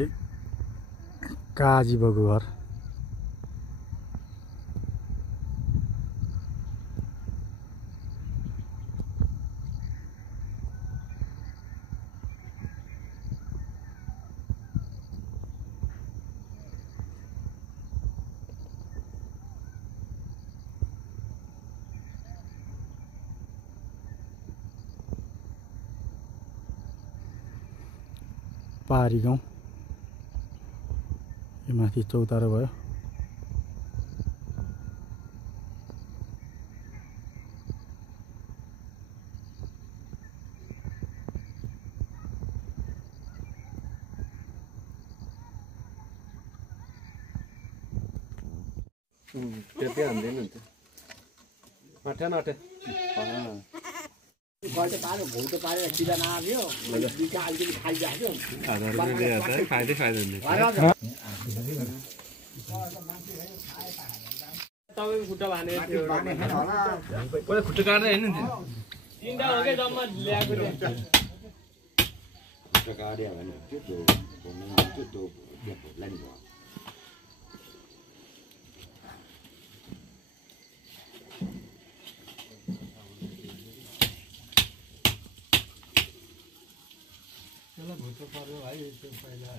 चाहिँ काजी बाबुको घर। पहाडी गाउँ यो माथि चौतारो भयो। त्यति हान्दैन नि त माठा नटे गल्टे पार्यो भौतो पारेर सिधा नआयो बिका अलिकति खाइदिएको फाइदै फाइदा हुने तपाईको खुट्टा भने थियो पहिला खुट्टा काट्दै हैन नि तिनटा हो के जम्मा ल्याएको थियो खुट्टा काट्यो भने त्यो लाइन भयो। भुटो पर्यो भाइ त्यो पहिला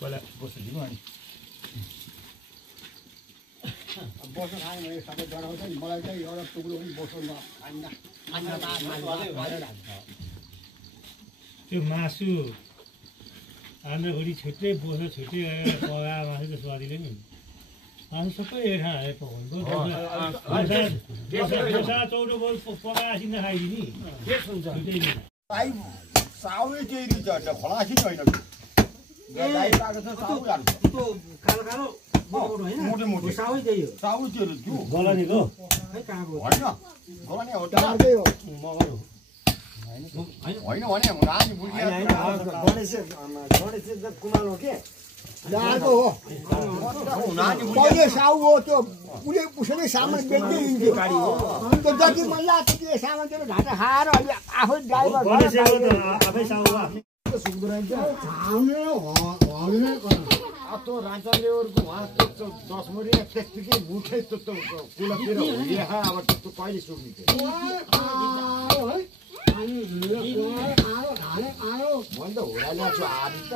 पहिला बसिदिनु अनि बस्न खाएँ मैले सबै डराउँछ नि मलाई चाहिँ एउटा टुक्रो पनि बस्नु त्यो मासु आन्द्रा घुडी छुट्टै बोसो छुट्टै पगा मासु त स्वादिलो नि मासु सबै एखा हालेर पकाउनु चौधो बोल पगा आसिन खाइदिने भाइ साउै केही रिच खलासी छैन गाई पाएको छ साउ जान्छ कालो कालो मोटे मोटे साउै त्यही हो साउ त्यो गलनी लो है कहाँको होइन गलनी हो टारकै हो मगर हो होइन भने रानी बुढी गणेश कुमार हो के टारको हो नानी पहिले साउ हो त्यो उसले उसैले सामान बेच्दै हिँड्थ्यो गाडी हो त्यो जति मैला त्यति सामान त्यो घाटा खाएर अहिले आफै ड्राइभर आफै साउ सुक्दो रहेछ छाउने त्यो राजलेवरको उहाँ त्यो 10 मरी त्यतिकै मुठै त्यो कुलातिर होलिया अब त्यो कहिले सुक्ने आयो मैले त होरा ल्याएको छु आधी त